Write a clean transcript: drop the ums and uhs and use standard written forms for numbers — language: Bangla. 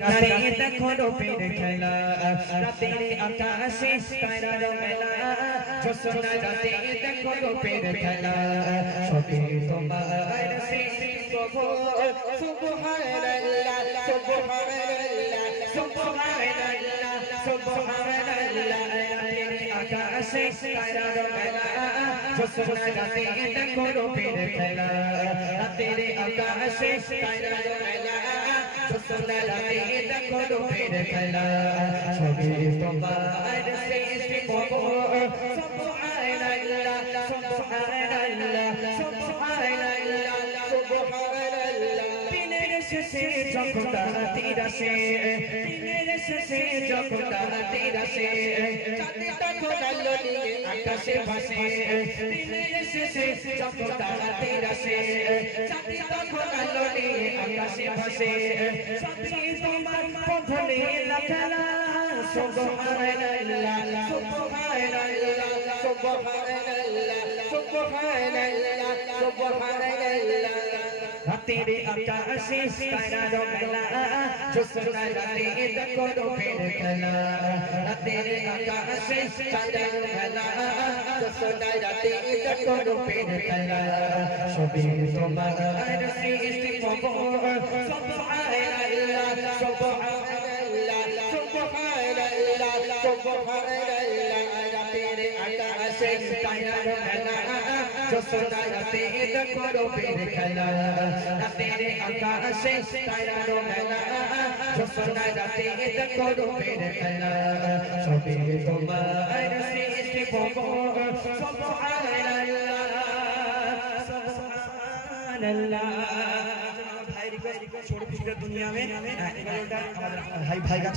রাতে দেখো রূপের খেলা রাতের আকাশে তারার মেলা জোছনা রাতে দেখো রূপের খেলা সবে তোমার সৃষ্টি প্রভু সুবহানাল্লাহ সুবহানাল্লাহ সুবহানাল্লাহ সুবহানাল্লাহ আকাশে তারার মেলা জোছনা রাতে দেখো রূপের খেলা রাতের আকাশে তারার মেলা জোছনা রাতে দেখো রূপের খেলা সবে তোমার সৃষ্টি প্রভু সুবহানাল্লাহ সুবহানাল্লাহ সুবহানাল্লাহ সুবহানাল্লাহ দিনের শেষে যখন রাতের আসে দিনের শেষে যখন রাতের আসে চাঁদটা খোলালো নিয়ে আকাশে ভাসে দিনের শেষে যখন রাতের আসে চাঁদটা খোলালো নিয়ে আকাশে ভাসে সবে তোমার পথে খেলা সুবহানাল্লাহ সুবহানাল্লাহ সুবহানাল্লাহ সুবহানাল্লাহ সুবহানাল্লাহ রাতের আকাশে তারার মেলা জোছনা রাতে দেখো রূপের খেলা রাতের আকাশে তারার মেলা জোছনা রাতে দেখো রূপের খেলা সবে তোমার সৃষ্টি প্রভু সুবহানাল্লাহ সুবহানাল্লাহ সুবহানাল্লাহ সুবহানাল্লাহ রাতের আকাশে তারার মেলা জোছনা রাতে দেখো রূপের খেলা রাতের আকাশে তারার মেলা জোছনা রাতে দেখো রূপের খেলা সবে তোমার সৃষ্টি প্রভু সুবহানাল্লাহ সুবহানাল্লাহ भाई रिक्वेस्ट छोड़ फिक्र दुनिया में भाई भाई का